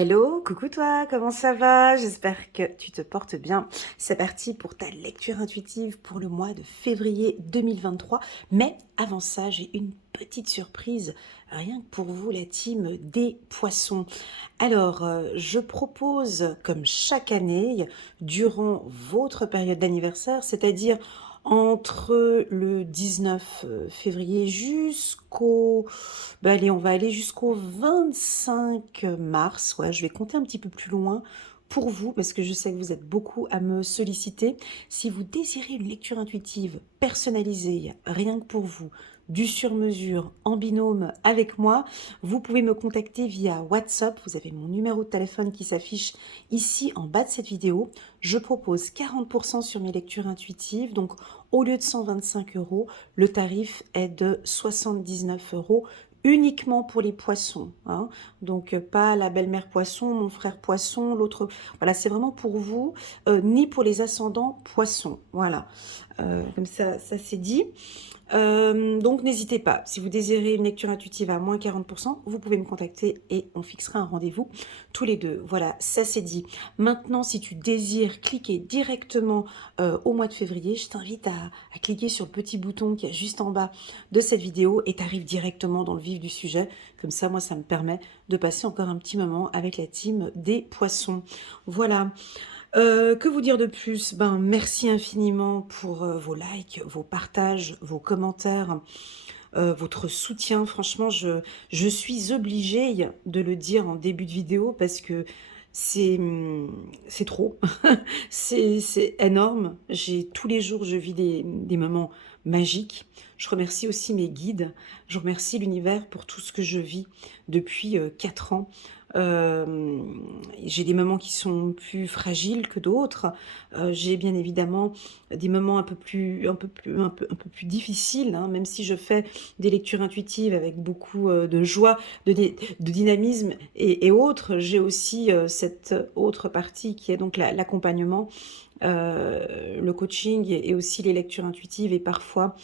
Hello, coucou toi, comment ça va? J'espère que tu te portes bien. C'est parti pour ta lecture intuitive pour le mois de février 2023. Mais avant ça, j'ai une petite surprise, rien que pour vous, la team des poissons. Alors, je propose, comme chaque année, durant votre période d'anniversaire, c'est-à-dire entre le 19 février allez, on va aller jusqu'au 25 mars. Ouais, je vais compter un petit peu plus loin pour vous parce que je sais que vous êtes beaucoup à me solliciter. Si vous désirez une lecture intuitive personnalisée, rien que pour vous, du sur-mesure, en binôme avec moi, vous pouvez me contacter via WhatsApp. Vous avez mon numéro de téléphone qui s'affiche ici en bas de cette vidéo. Je propose 40% sur mes lectures intuitives. Donc, au lieu de 125 euros, le tarif est de 79 euros uniquement pour les poissons, hein. Donc pas la belle-mère poisson, mon frère poisson, l'autre. Voilà, c'est vraiment pour vous, ni pour les ascendants poissons. Voilà, comme ça c'est dit. Donc n'hésitez pas, si vous désirez une lecture intuitive à moins 40%, vous pouvez me contacter et on fixera un rendez-vous tous les deux. Voilà, ça c'est dit. Maintenant, si tu désires cliquer directement au mois de février, je t'invite à cliquer sur le petit bouton qui est juste en bas de cette vidéo et tu arrives directement dans le vif du sujet. Comme ça, moi, ça me permet de passer encore un petit moment avec la team des poissons. Voilà. Que vous dire de plus? Ben, merci infiniment pour vos likes, vos partages, vos commentaires, votre soutien. Franchement, je suis obligée de le dire en début de vidéo parce que c'est trop. C'est énorme. Tous les jours, je vis des moments magiques. Je remercie aussi mes guides. Je remercie l'univers pour tout ce que je vis depuis 4 ans. Euh, j'ai des moments qui sont plus fragiles que d'autres. J'ai bien évidemment des moments un peu plus difficiles, hein, même si je fais des lectures intuitives avec beaucoup de joie, de dynamisme et autres. J'ai aussi cette autre partie qui est donc l'accompagnement, le coaching et aussi les lectures intuitives. Et parfois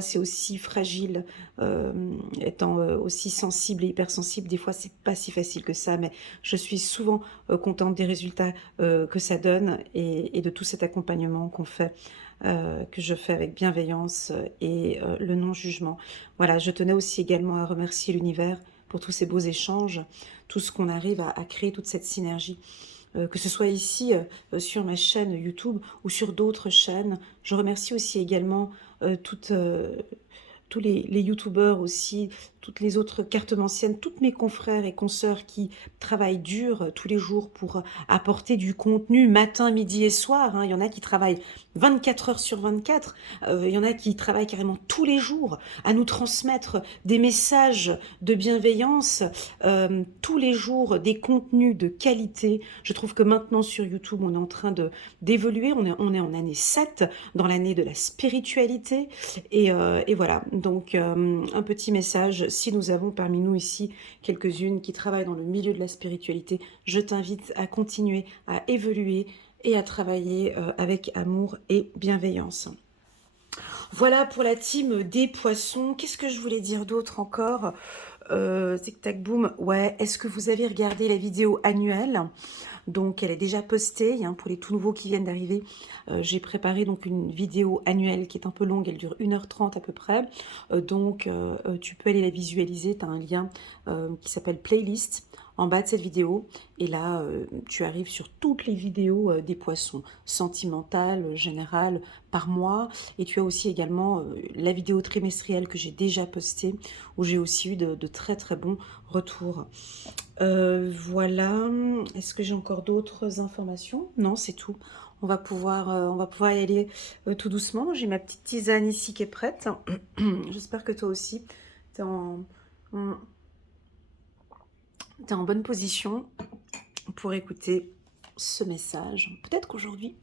c'est aussi fragile, étant aussi sensible et hypersensible, des fois c'est pas si facile que ça, mais je suis souvent contente des résultats que ça donne et de tout cet accompagnement qu'on fait, que je fais avec bienveillance et le non-jugement. Voilà, je tenais aussi également à remercier l'univers pour tous ces beaux échanges, tout ce qu'on arrive à créer, toute cette synergie, que ce soit ici sur ma chaîne YouTube ou sur d'autres chaînes. Je remercie aussi également tous les youtubeurs aussi, toutes les autres cartomanciennes, toutes mes confrères et consoeurs qui travaillent dur tous les jours pour apporter du contenu matin, midi et soir, hein. Il y en a qui travaillent 24 heures sur 24, il y en a qui travaillent carrément tous les jours à nous transmettre des messages de bienveillance, tous les jours des contenus de qualité. Je trouve que maintenant sur YouTube, on est en train d'évoluer, on est en année 7, dans l'année de la spiritualité, et voilà. Donc un petit message, si nous avons parmi nous ici quelques-unes qui travaillent dans le milieu de la spiritualité, je t'invite à continuer à évoluer et à travailler avec amour et bienveillance. Voilà pour la team des poissons. Qu'est-ce que je voulais dire d'autre encore? Tic tac boum. Ouais, est-ce que vous avez regardé la vidéo annuelle? Donc elle est déjà postée, hein, pour les tout nouveaux qui viennent d'arriver. J'ai préparé donc une vidéo annuelle qui est un peu longue, elle dure 1h30 à peu près. Tu peux aller la visualiser, tu as un lien qui s'appelle playlist en bas de cette vidéo. Et là, tu arrives sur toutes les vidéos des poissons, sentimentales, générales, par mois. Et tu as aussi également la vidéo trimestrielle que j'ai déjà postée, où j'ai aussi eu de très très bons retours. Voilà. Est-ce que j'ai encore d'autres informations? Non, c'est tout. On va pouvoir y aller tout doucement. J'ai ma petite tisane ici qui est prête. J'espère que toi aussi, tu es en, t'es en bonne position pour écouter ce message. Peut-être qu'aujourd'hui,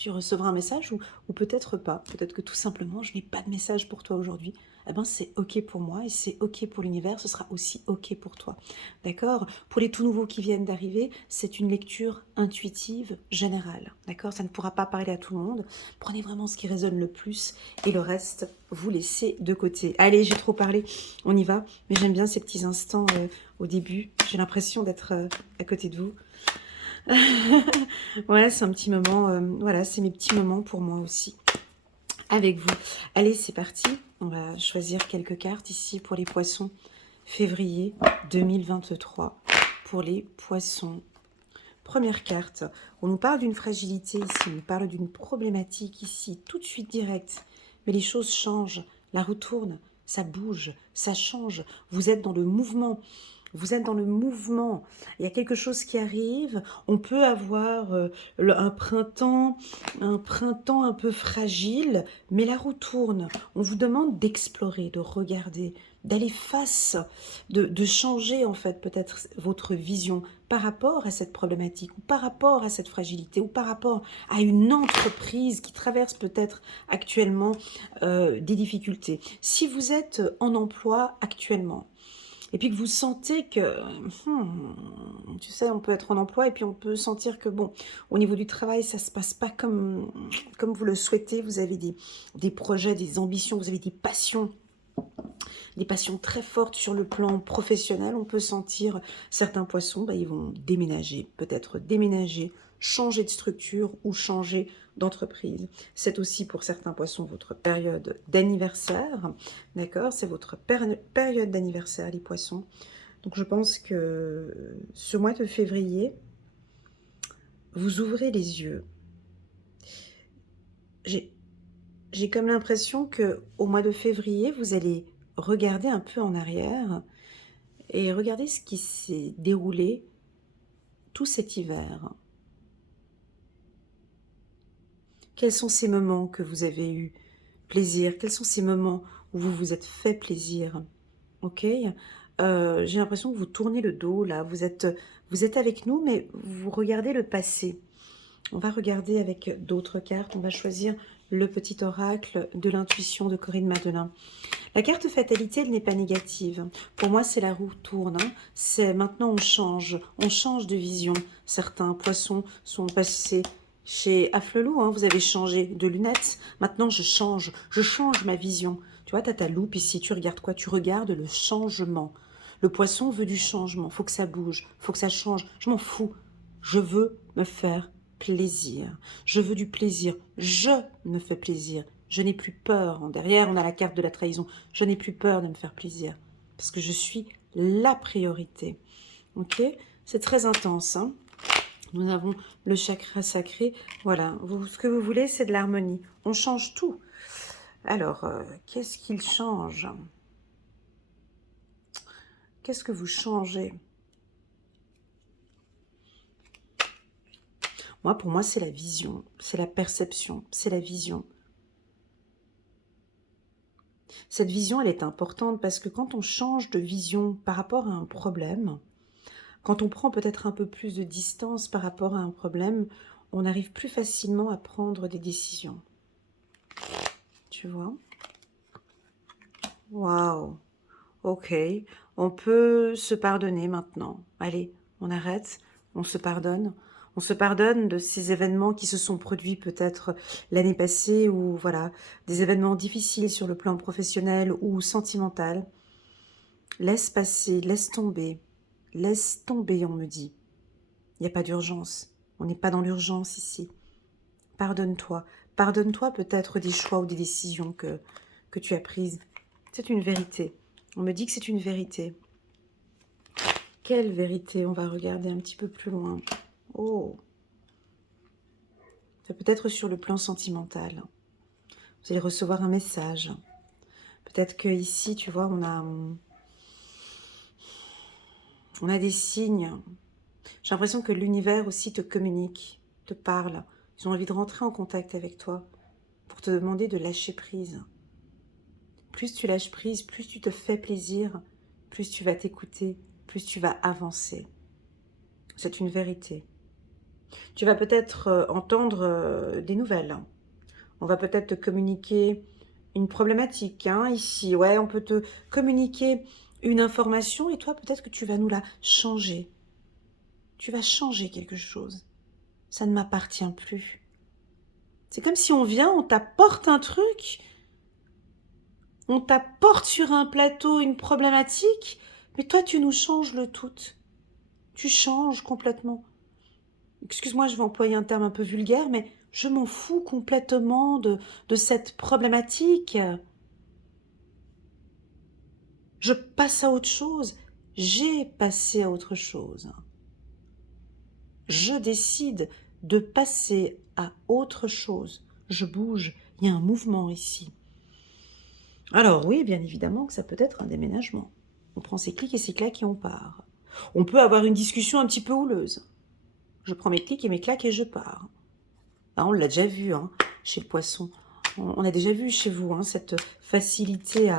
tu recevras un message ou peut-être pas. Peut-être que tout simplement, je n'ai pas de message pour toi aujourd'hui. Eh ben, c'est OK pour moi et c'est OK pour l'univers, ce sera aussi OK pour toi. D'accord? Pour les tout nouveaux qui viennent d'arriver, c'est une lecture intuitive générale. D'accord? Ça ne pourra pas parler à tout le monde. Prenez vraiment ce qui résonne le plus et le reste, vous laissez de côté. Allez, j'ai trop parlé, on y va. Mais j'aime bien ces petits instants au début. J'ai l'impression d'être à côté de vous. Ouais, c'est un petit moment, voilà, c'est mes petits moments pour moi aussi, avec vous. Allez, c'est parti. On va choisir quelques cartes ici pour les poissons. Février 2023 pour les poissons. Première carte, on nous parle d'une fragilité ici, on nous parle d'une problématique ici, tout de suite direct. Mais les choses changent, la roue tourne, ça bouge, ça change. Vous êtes dans le mouvement. Vous êtes dans le mouvement, il y a quelque chose qui arrive, on peut avoir un printemps un peu fragile, mais la roue tourne. On vous demande d'explorer, de regarder, d'aller face, de changer en fait peut-être votre vision par rapport à cette problématique, ou par rapport à cette fragilité, ou par rapport à une entreprise qui traverse peut-être actuellement des difficultés. Si vous êtes en emploi actuellement, et puis que vous sentez que, tu sais, on peut être en emploi et puis on peut sentir que, bon, au niveau du travail, ça ne se passe pas comme vous le souhaitez. Vous avez des projets, des ambitions, vous avez des passions très fortes sur le plan professionnel. On peut sentir certains poissons, bah, ils vont déménager, peut-être déménager, changer de structure ou changer d'entreprise. C'est aussi pour certains poissons votre période d'anniversaire, d'accord? C'est votre période d'anniversaire, les poissons. Donc je pense que ce mois de février, vous ouvrez les yeux. J'ai comme l'impression que au mois de février, vous allez regarder un peu en arrière et regarder ce qui s'est déroulé tout cet hiver. Quels sont ces moments que vous avez eu plaisir? Quels sont ces moments où vous vous êtes fait plaisir? Ok. J'ai l'impression que vous tournez le dos là. Vous êtes avec nous, mais vous regardez le passé. On va regarder avec d'autres cartes. On va choisir le petit oracle de l'intuition de Corinne Madelin. La carte fatalité, elle n'est pas négative. Pour moi, c'est la roue tourne. Hein. C'est maintenant on change de vision. Certains poissons sont passés chez Afflelou, hein, vous avez changé de lunettes. Maintenant, je change ma vision. Tu vois, tu as ta loupe ici, tu regardes quoi? Tu regardes le changement. Le poisson veut du changement, faut que ça bouge, faut que ça change. Je m'en fous. Je veux me faire plaisir. Je veux du plaisir. Je me fais plaisir. Je n'ai plus peur. En derrière, on a la carte de la trahison. Je n'ai plus peur de me faire plaisir. Parce que je suis la priorité. Ok? C'est très intense. Hein? Nous avons le chakra sacré. Voilà. Ce que vous voulez, c'est de l'harmonie. On change tout. Alors, qu'est-ce qu'il change? Qu'est-ce que vous changez? Moi, pour moi, c'est la vision. C'est la perception. C'est la vision. Cette vision, elle est importante parce que quand on change de vision par rapport à un problème, quand on prend peut-être un peu plus de distance par rapport à un problème, on arrive plus facilement à prendre des décisions. Tu vois? Waouh! Ok, on peut se pardonner maintenant. Allez, on arrête, on se pardonne. On se pardonne de ces événements qui se sont produits peut-être l'année passée ou voilà, des événements difficiles sur le plan professionnel ou sentimental. Laisse passer, laisse tomber, on me dit. Il n'y a pas d'urgence, on n'est pas dans l'urgence ici. Pardonne-toi, pardonne-toi peut-être des choix ou des décisions que tu as prises. C'est une vérité, on me dit que c'est une vérité. Quelle vérité? On va regarder un petit peu plus loin. Oh, c'est peut-être sur le plan sentimental. Vous allez recevoir un message. Peut-être que ici, tu vois, on a des signes. J'ai l'impression que l'univers aussi te communique, te parle. Ils ont envie de rentrer en contact avec toi pour te demander de lâcher prise. Plus tu lâches prise, plus tu te fais plaisir, plus tu vas t'écouter, plus tu vas avancer. C'est une vérité. Tu vas peut-être entendre des nouvelles. On va peut-être te communiquer une problématique, hein, ici. Ouais, on peut te communiquer une information et toi, peut-être que tu vas nous la changer. Tu vas changer quelque chose. Ça ne m'appartient plus. C'est comme si on vient, on t'apporte un truc, on t'apporte sur un plateau une problématique, mais toi, tu nous changes le tout. Tu changes complètement. Excuse-moi, je vais employer un terme un peu vulgaire, mais je m'en fous complètement de cette problématique. Je passe à autre chose. J'ai passé à autre chose. Je décide de passer à autre chose. Je bouge. Il y a un mouvement ici. Alors oui, bien évidemment que ça peut être un déménagement. On prend ses clics et ses claques et on part. On peut avoir une discussion un petit peu houleuse. Je prends mes clics et mes claques et je pars. Ah, on l'a déjà vu, hein, chez le poisson. On a déjà vu chez vous, hein, cette facilité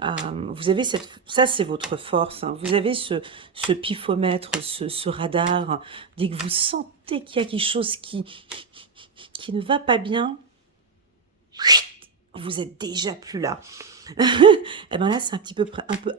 vous avez cette, ça c'est votre force, hein. Vous avez ce pifomètre, ce radar. Dès que vous sentez qu'il y a quelque chose qui ne va pas bien, vous êtes déjà plus là. Et bien là, c'est un petit peu,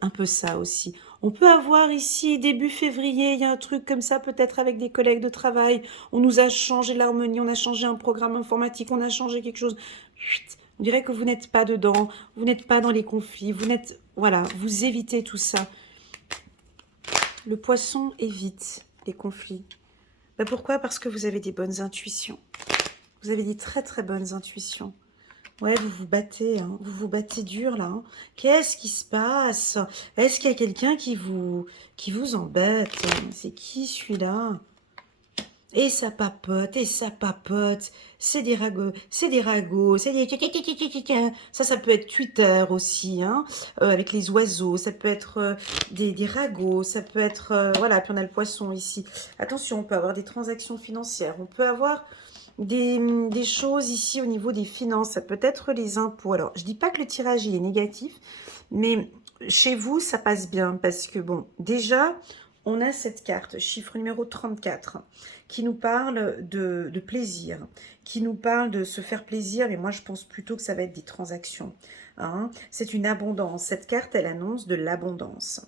un peu ça aussi. On peut avoir ici, début février, il y a un truc comme ça, peut-être avec des collègues de travail. On nous a changé l'harmonie, on a changé un programme informatique, on a changé quelque chose. Chut, on dirait que vous n'êtes pas dedans, vous n'êtes pas dans les conflits, vous n'êtes... Voilà, vous évitez tout ça. Le poisson évite les conflits. Ben pourquoi? Parce que vous avez des bonnes intuitions. Vous avez des très très bonnes intuitions. Ouais, hein, vous vous battez dur là, hein. Qu'est-ce qui se passe? Est-ce qu'il y a quelqu'un qui vous embête? C'est qui celui-là? Et ça papote, et ça papote. C'est des ragots, c'est des ragots, c'est des... Ça peut être Twitter aussi, hein, avec les oiseaux. Ça peut être des ragots, ça peut être... voilà, puis on a le poisson ici. Attention, on peut avoir des transactions financières. On peut avoir des choses ici au niveau des finances, ça peut être les impôts. Alors, je dis pas que le tirage il est négatif, mais chez vous, ça passe bien parce que, bon, déjà, on a cette carte, chiffre numéro 34, qui nous parle de plaisir, qui nous parle de se faire plaisir, mais moi, je pense plutôt que ça va être des transactions, hein. C'est une abondance. Cette carte, elle annonce de l'abondance.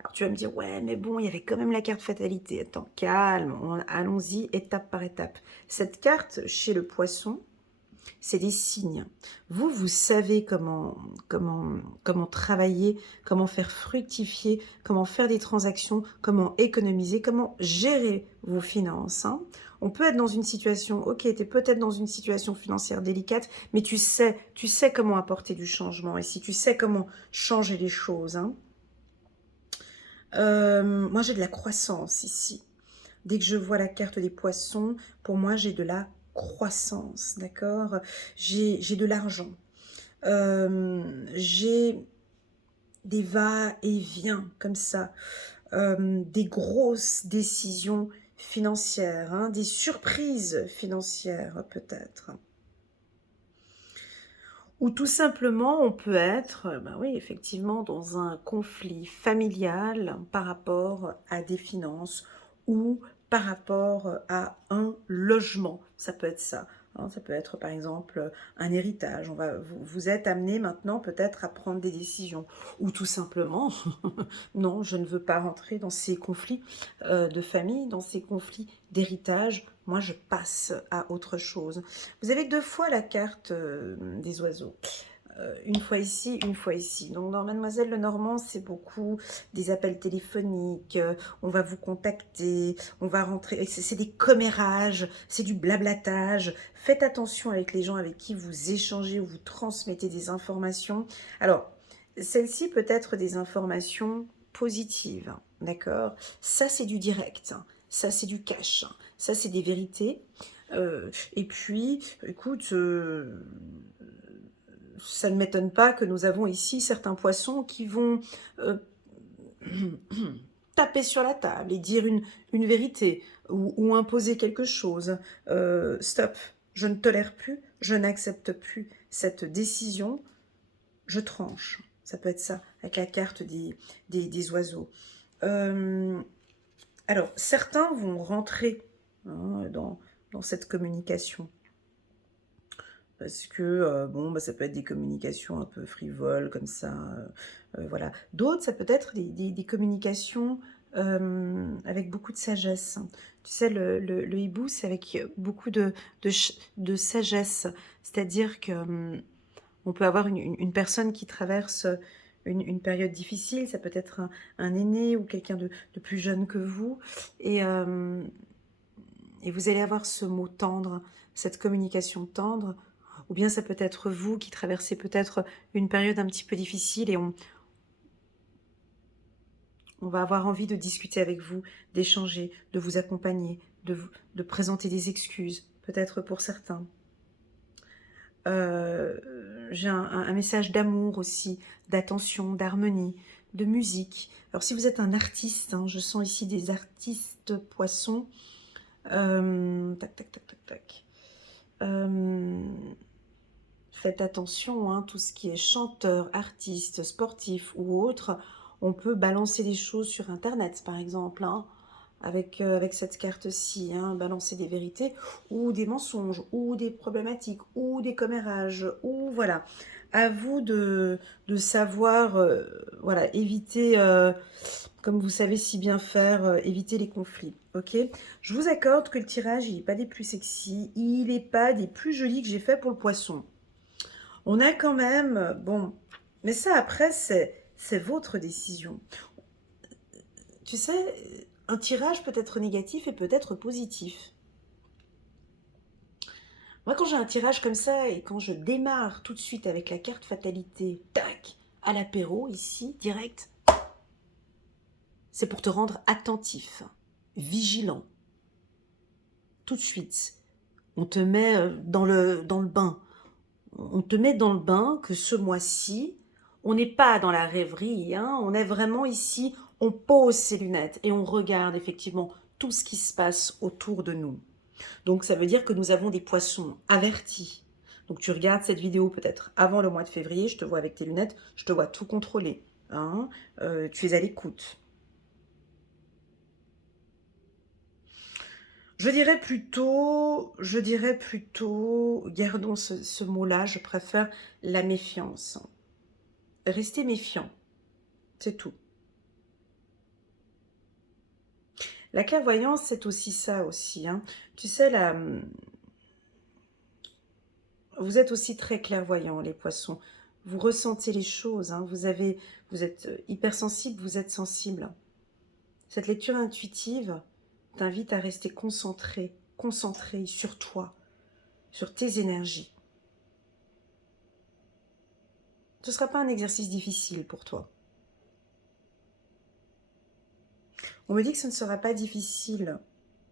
Alors tu vas me dire, ouais, mais bon, il y avait quand même la carte fatalité. Attends, calme, allons-y étape par étape. Cette carte, chez le poisson, c'est des signes. Vous, vous savez comment travailler, comment faire fructifier, comment faire des transactions, comment économiser, comment gérer vos finances, hein. On peut être dans une situation, ok, tu es peut-être dans une situation financière délicate, mais tu sais comment apporter du changement ici, tu sais comment changer les choses, hein. Moi, j'ai de la croissance ici. Dès que je vois la carte des poissons, pour moi, j'ai de la croissance, d'accord? J'ai de l'argent. J'ai des va-et-vient comme ça. Des grosses décisions financières, hein, des surprises financières peut-être. Ou tout simplement, on peut être, ben oui, effectivement, dans un conflit familial par rapport à des finances ou par rapport à un logement. Ça peut être ça, hein. Ça peut être, par exemple, un héritage. Vous êtes amené maintenant peut-être à prendre des décisions. Ou tout simplement, non, je ne veux pas rentrer dans ces conflits de famille, dans ces conflits d'héritage. Moi, je passe à autre chose. Vous avez deux fois la carte des oiseaux. Une fois ici, une fois ici. Donc dans Mademoiselle Lenormand, c'est beaucoup des appels téléphoniques, on va vous contacter, on va rentrer, c'est des commérages, c'est du blablatage. Faites attention avec les gens avec qui vous échangez ou vous transmettez des informations. Alors, celle-ci peut être des informations positives, d'accord? Ça, c'est du direct, hein. Ça, c'est du cash, hein. Ça, c'est des vérités. Et puis, écoute, ça ne m'étonne pas que nous avons ici certains poissons qui vont taper sur la table et dire une vérité ou imposer quelque chose. Stop, je ne tolère plus, je n'accepte plus cette décision, je tranche. Ça peut être ça, avec la carte des oiseaux. Alors, certains vont rentrer hein, dans cette communication. Parce que, bon, bah, ça peut être des communications un peu frivoles comme ça, voilà. D'autres, ça peut être des communications, avec beaucoup de sagesse. Tu sais, le hibou, c'est avec beaucoup de sagesse. C'est-à-dire que, on peut avoir une personne qui traverse, une période difficile, ça peut être un aîné ou quelqu'un de plus jeune que vous et vous allez avoir ce mot tendre, cette communication tendre, ou bien ça peut être vous qui traversez peut-être une période un petit peu difficile et on va avoir envie de discuter avec vous, d'échanger, de vous accompagner, de présenter des excuses, peut-être pour certains. J'ai un message d'amour aussi, d'attention, d'harmonie, de musique. Alors si vous êtes un artiste, hein, je sens ici des artistes poissons. Tac, tac, tac, tac, tac. Faites attention, hein, tout ce qui est chanteur, artiste, sportif ou autre, on peut balancer des choses sur Internet, par exemple, hein, avec cette carte-ci, hein, balancer des vérités ou des mensonges ou des problématiques ou des commérages ou voilà. À vous de savoir, voilà, éviter, comme vous savez si bien faire, éviter les conflits, ok? Je vous accorde que le tirage, il n'est pas des plus sexy, il n'est pas des plus jolis que j'ai fait pour le poisson. On a quand même, bon, mais ça après, c'est votre décision. Tu sais, un tirage peut être négatif et peut être positif. Moi, quand j'ai un tirage comme ça et quand je démarre tout de suite avec la carte fatalité, tac, à l'apéro, ici, direct, c'est pour te rendre attentif, vigilant. Tout de suite, on te met dans le bain. On te met dans le bain que ce mois-ci, on n'est pas dans la rêverie, hein, on est vraiment ici, on pose ses lunettes et on regarde effectivement tout ce qui se passe autour de nous. Donc ça veut dire que nous avons des poissons avertis. Donc tu regardes cette vidéo peut-être avant le mois de février, je te vois avec tes lunettes, je te vois tout contrôler. Hein, tu es à l'écoute. Je dirais plutôt, gardons ce mot-là, je préfère la méfiance. Restez méfiant, c'est tout. La clairvoyance, c'est aussi ça aussi. Hein. Tu sais, vous êtes aussi très clairvoyants, les poissons. Vous ressentez les choses. Hein. Vous êtes hypersensible, vous êtes sensible. Cette lecture intuitive t'invite à rester concentré, concentré sur toi, sur tes énergies. Ce ne sera pas un exercice difficile pour toi. On me dit que ce ne sera pas difficile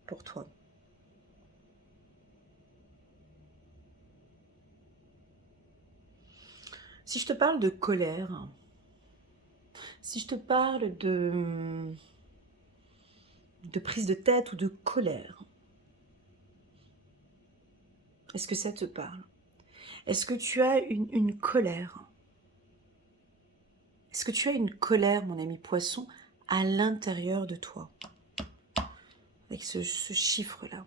pour toi. Si je te parle de colère, si je te parle de prise de tête ou de colère, est-ce que ça te parle? Est-ce que tu as une colère? Est-ce que tu as une colère, mon ami poisson, à l'intérieur de toi? Avec ce chiffre-là.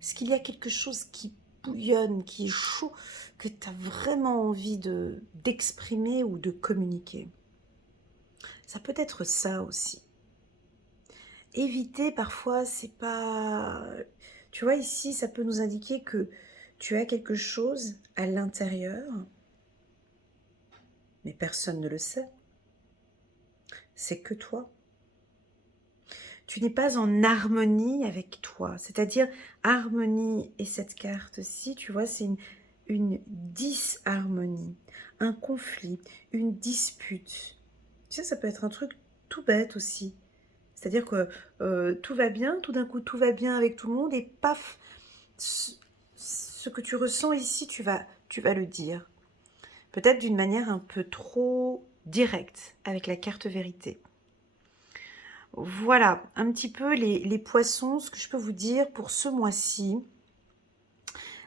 Est-ce qu'il y a quelque chose qui bouillonne, qui est chaud, que tu as vraiment envie d'exprimer ou de communiquer? Ça peut être ça aussi. Éviter, parfois, c'est pas... Tu vois, ici, ça peut nous indiquer que tu as quelque chose à l'intérieur, mais personne ne le sait. C'est que toi. Tu n'es pas en harmonie avec toi. C'est-à-dire, harmonie et cette carte-ci, tu vois, c'est une disharmonie, un conflit, une dispute. Tu sais, ça peut être un truc tout bête aussi. C'est-à-dire que tout va bien, tout d'un coup, tout va bien avec tout le monde et paf, ce que tu ressens ici, tu vas le dire. Peut-être d'une manière un peu trop directe avec la carte vérité. Voilà, un petit peu les poissons, ce que je peux vous dire pour ce mois-ci.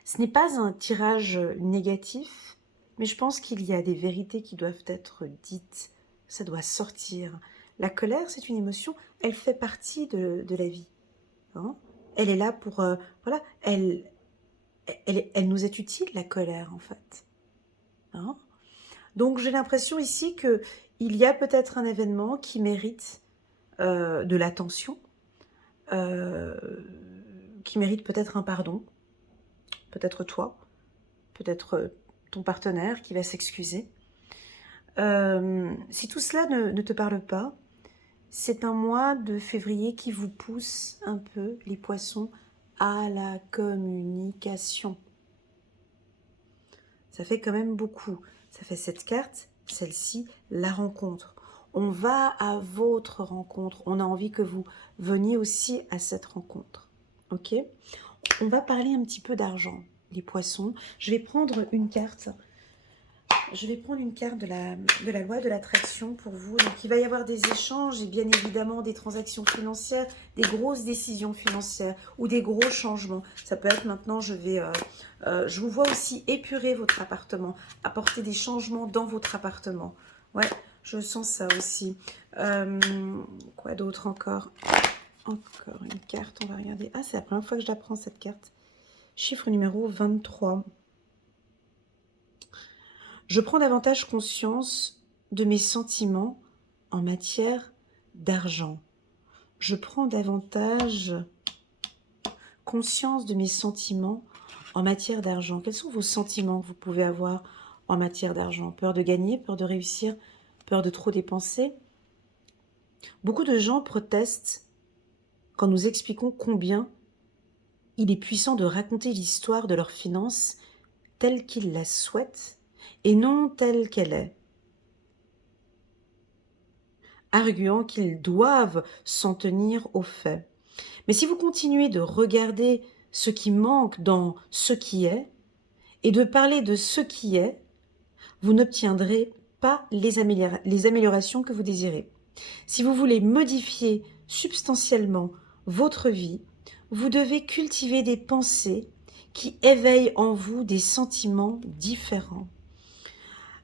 Ce n'est pas un tirage négatif, mais je pense qu'il y a des vérités qui doivent être dites. Ça doit sortir. La colère, c'est une émotion, elle fait partie de la vie. Hein, elle est là pour... voilà, elle nous est utile, la colère, en fait. Hein. Donc, j'ai l'impression ici qu'il y a peut-être un événement qui mérite de l'attention, euh, qui mérite peut-être un pardon, peut-être toi, peut-être ton partenaire qui va s'excuser. Si tout cela ne te parle pas, c'est un mois de février qui vous pousse un peu, les poissons, à la communication. Ça fait quand même beaucoup. Ça fait cette carte, celle-ci, la rencontre. On va à votre rencontre. On a envie que vous veniez aussi à cette rencontre. Ok? On va parler un petit peu d'argent, les poissons. Je vais prendre une carte. Je vais prendre une carte de la loi de l'attraction pour vous. Donc, il va y avoir des échanges et bien évidemment des transactions financières, des grosses décisions financières ou des gros changements. Ça peut être maintenant, je vous vois aussi épurer votre appartement, apporter des changements dans votre appartement. Ouais, je sens ça aussi. Quoi d'autre encore? Encore une carte, on va regarder. Ah, c'est la première fois que je la prends, cette carte. Chiffre numéro 23. Je prends davantage conscience de mes sentiments en matière d'argent. Je prends davantage conscience de mes sentiments en matière d'argent. Quels sont vos sentiments que vous pouvez avoir en matière d'argent? Peur de gagner, peur de réussir, peur de trop dépenser? Beaucoup de gens protestent quand nous expliquons combien il est puissant de raconter l'histoire de leurs finances telle qu'ils la souhaitent et non telle qu'elle est, arguant qu'ils doivent s'en tenir aux faits. Mais si vous continuez de regarder ce qui manque dans ce qui est et de parler de ce qui est, vous n'obtiendrez pas les améliorations que vous désirez. Si vous voulez modifier substantiellement votre vie, vous devez cultiver des pensées qui éveillent en vous des sentiments différents.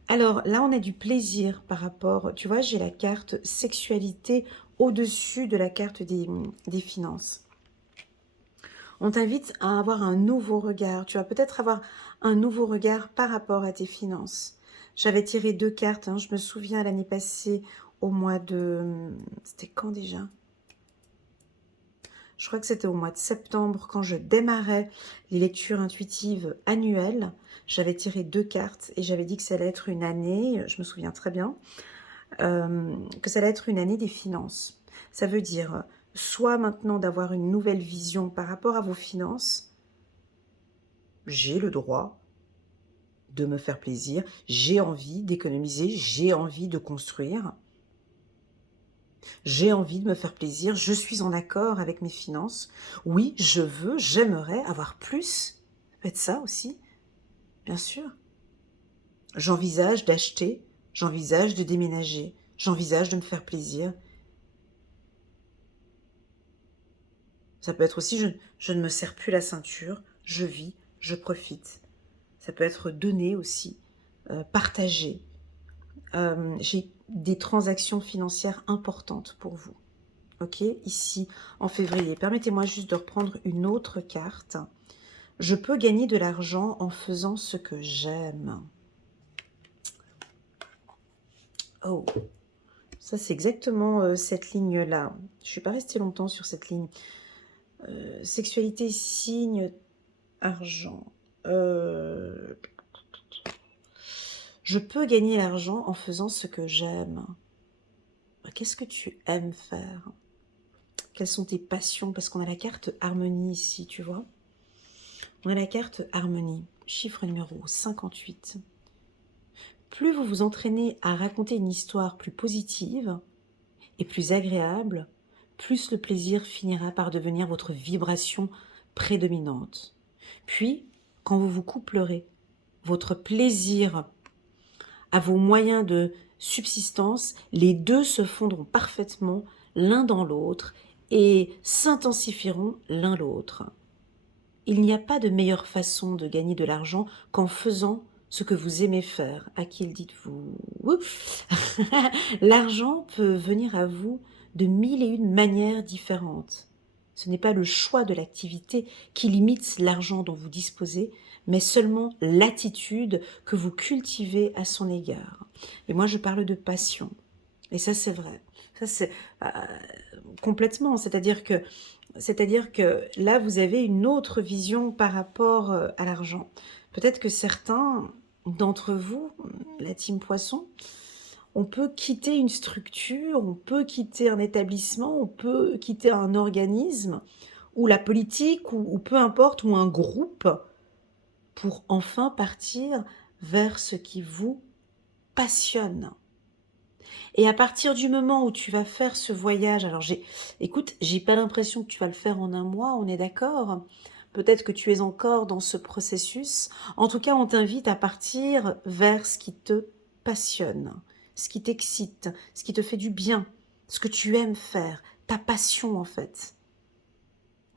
Alors là, on a du plaisir par rapport, tu vois, j'ai la carte sexualité au-dessus de la carte des finances. On t'invite à avoir un nouveau regard. Tu vas peut-être avoir un nouveau regard par rapport à tes finances. J'avais tiré 2 cartes, hein, je me souviens l'année passée au mois de... C'était quand déjà? Je crois que c'était au mois de septembre quand je démarrais les lectures intuitives annuelles. J'avais tiré 2 cartes et j'avais dit que ça allait être une année, je me souviens très bien, que ça allait être une année des finances. Ça veut dire soit maintenant d'avoir une nouvelle vision par rapport à vos finances. J'ai le droit de me faire plaisir, j'ai envie d'économiser, j'ai envie de construire, j'ai envie de me faire plaisir, je suis en accord avec mes finances. Oui, je veux, j'aimerais avoir plus. Ça peut être ça aussi, bien sûr. J'envisage d'acheter, j'envisage de déménager, j'envisage de me faire plaisir. Ça peut être aussi, je ne me serre plus la ceinture, je vis, je profite. Ça peut être donné aussi, partagé. J'ai des transactions financières importantes pour vous. Ok, ici en février. Permettez-moi juste de reprendre une autre carte. Je peux gagner de l'argent en faisant ce que j'aime. Oh, ça c'est exactement cette ligne-là. Je ne suis pas restée longtemps sur cette ligne. Sexualité, signe, argent. Je peux gagner l'argent en faisant ce que j'aime. Qu'est-ce que tu aimes faire? Quelles sont tes passions? Parce qu'on a la carte harmonie ici, tu vois. On a la carte harmonie, chiffre numéro 58. Plus vous vous entraînez à raconter une histoire plus positive et plus agréable, plus le plaisir finira par devenir votre vibration prédominante. Puis, quand vous vous couplerez, votre plaisir à vos moyens de subsistance, les deux se fondront parfaitement l'un dans l'autre et s'intensifieront l'un l'autre. Il n'y a pas de meilleure façon de gagner de l'argent qu'en faisant ce que vous aimez faire. À qui le dites-vous? L'argent peut venir à vous de 1001 manières différentes. Ce n'est pas le choix de l'activité qui limite l'argent dont vous disposez, mais seulement l'attitude que vous cultivez à son égard. Et moi, je parle de passion. Et ça, c'est vrai. Ça, c'est complètement. C'est-à-dire que là, vous avez une autre vision par rapport à l'argent. Peut-être que certains d'entre vous, la team Poisson, on peut quitter une structure, on peut quitter un établissement, on peut quitter un organisme, ou la politique, ou peu importe, ou un groupe, pour enfin partir vers ce qui vous passionne. Et à partir du moment où tu vas faire ce voyage, alors écoute, j'ai pas l'impression que tu vas le faire en un mois, on est d'accord? Peut-être que tu es encore dans ce processus. En tout cas, on t'invite à partir vers ce qui te passionne, ce qui t'excite, ce qui te fait du bien, ce que tu aimes faire, ta passion en fait.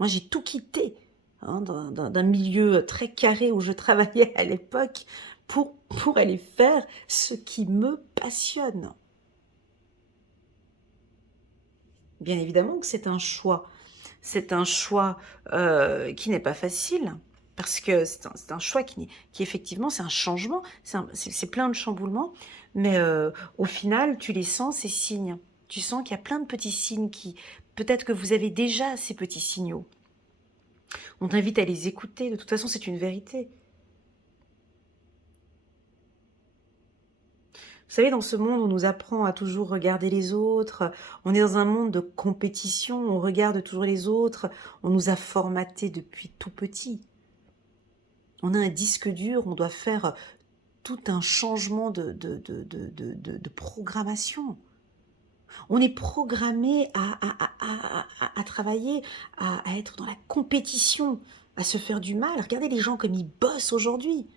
Moi, j'ai tout quitté d'un milieu très carré où je travaillais à l'époque pour aller faire ce qui me passionne. Bien évidemment que c'est un choix. C'est un choix qui n'est pas facile, parce que c'est un choix qui effectivement, c'est un changement, c'est plein de chamboulements, mais au final, tu les sens, ces signes. Tu sens qu'il y a plein de petits signes qui... Peut-être que vous avez déjà ces petits signaux. On t'invite à les écouter, de toute façon, c'est une vérité. Vous savez, dans ce monde, on nous apprend à toujours regarder les autres. On est dans un monde de compétition, on regarde toujours les autres. On nous a formatés depuis tout petit. On a un disque dur, on doit faire tout un changement de programmation. On est programmé à travailler, à être dans la compétition, à se faire du mal. Regardez les gens comme ils bossent aujourd'hui.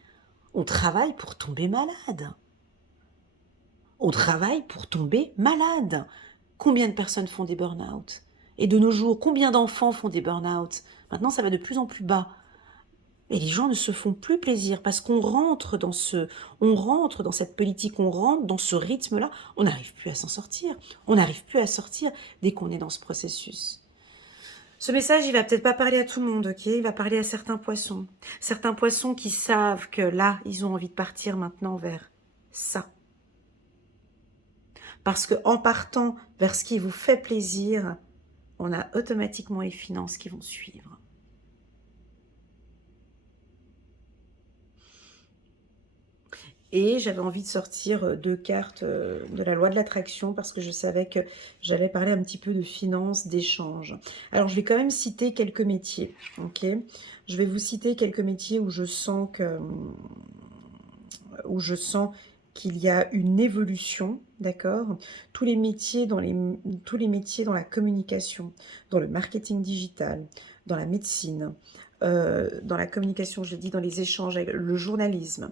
On travaille pour tomber malade. On travaille pour tomber malade. Combien de personnes font des burn-out? Et de nos jours, combien d'enfants font des burn-out? Maintenant, ça va de plus en plus bas. Et les gens ne se font plus plaisir parce qu'on rentre on rentre dans cette politique, on rentre dans ce rythme-là. On n'arrive plus à s'en sortir. On n'arrive plus à sortir dès qu'on est dans ce processus. Ce message, il va peut-être pas parler à tout le monde, ok? Il va parler à certains poissons. Certains poissons qui savent que là, ils ont envie de partir maintenant vers ça. Parce qu'en partant vers ce qui vous fait plaisir, on a automatiquement les finances qui vont suivre. Et j'avais envie de sortir 2 cartes de la loi de l'attraction parce que je savais que j'allais parler un petit peu de finances, d'échanges. Alors, je vais quand même citer quelques métiers, ok? Je vais vous citer quelques métiers où je sens qu'il y a une évolution, d'accord? Tous les métiers dans la communication, dans le marketing digital, dans la médecine, dans la communication, je dis, dans les échanges, avec le journalisme,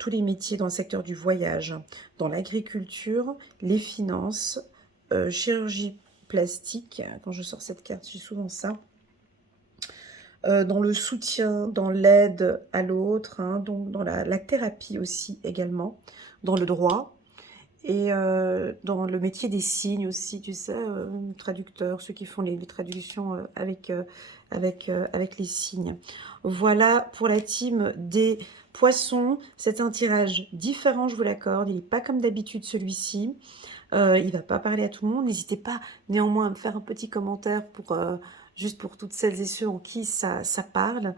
tous les métiers dans le secteur du voyage, dans l'agriculture, les finances, chirurgie plastique. Quand je sors cette carte, j'ai souvent ça. Dans le soutien, dans l'aide à l'autre, donc dans la thérapie aussi également, dans le droit et dans le métier des signes aussi, tu sais, traducteurs, ceux qui font les traductions avec les signes. Voilà pour la team des poissons. C'est un tirage différent, je vous l'accorde. Il n'est pas comme d'habitude celui-ci. Il ne va pas parler à tout le monde. N'hésitez pas néanmoins à me faire un petit commentaire juste pour toutes celles et ceux en qui ça parle.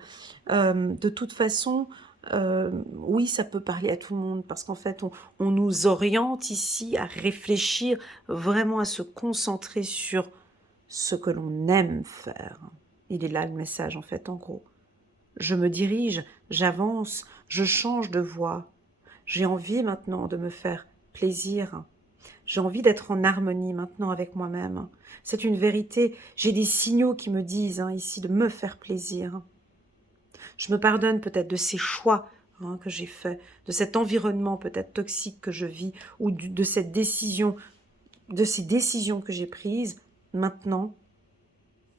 De toute façon, oui, ça peut parler à tout le monde parce qu'en fait, on nous oriente ici à réfléchir, vraiment à se concentrer sur ce que l'on aime faire. Il est là le message en fait, en gros. Je me dirige, j'avance, je change de voie. J'ai envie maintenant de me faire plaisir. J'ai envie d'être en harmonie maintenant avec moi-même. C'est une vérité. J'ai des signaux qui me disent ici de me faire plaisir. Je me pardonne peut-être de ces choix que j'ai faits, de cet environnement peut-être toxique que je vis, ou de cette décision, de ces décisions que j'ai prises. Maintenant,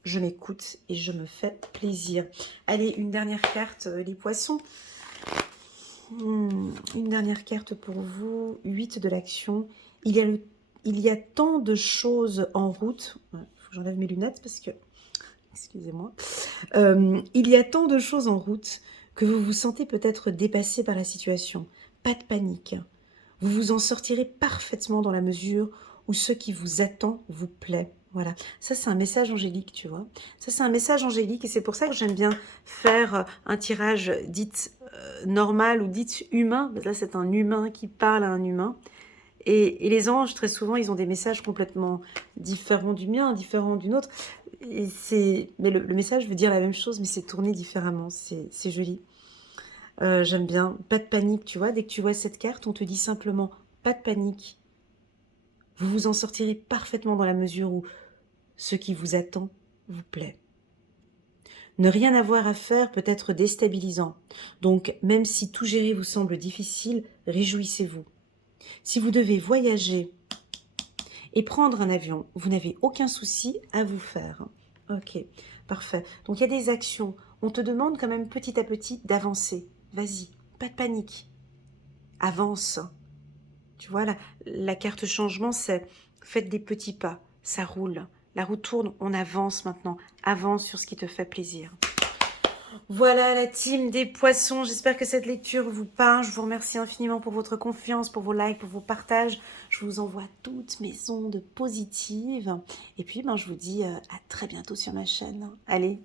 je m'écoute et je me fais plaisir. Allez, une dernière carte, les poissons. Une dernière carte pour vous. 8 de l'action. Il y a tant de choses en route. Faut que j'enlève mes lunettes parce que Excusez-moi. Il y a tant de choses en route que vous vous sentez peut-être dépassé par la situation. Pas de panique. Vous vous en sortirez parfaitement dans la mesure où ce qui vous attend vous plaît. Voilà, ça c'est un message angélique, tu vois. Ça c'est un message angélique et c'est pour ça que j'aime bien faire un tirage dit normal ou dit humain. Là c'est un humain qui parle à un humain. Et les anges, très souvent, ils ont des messages complètement différents du mien, différents d'une autre. Mais le message veut dire la même chose, mais c'est tourné différemment. C'est joli. J'aime bien. Pas de panique, tu vois. Dès que tu vois cette carte, on te dit simplement pas de panique. Vous vous en sortirez parfaitement dans la mesure où ce qui vous attend vous plaît. Ne rien avoir à faire peut être déstabilisant. Donc, même si tout gérer vous semble difficile, réjouissez-vous. Si vous devez voyager et prendre un avion, vous n'avez aucun souci à vous faire. Ok, parfait. Donc il y a des actions. On te demande quand même petit à petit d'avancer. Vas-y, pas de panique. Avance. Tu vois, la carte changement, c'est faites des petits pas. Ça roule. La roue tourne, on avance maintenant. Avance sur ce qui te fait plaisir. Voilà la team des poissons, j'espère que cette lecture vous parle. Je vous remercie infiniment pour votre confiance, pour vos likes, pour vos partages. Je vous envoie toutes mes ondes positives. Et puis, je vous dis à très bientôt sur ma chaîne. Allez,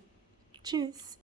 tchuss!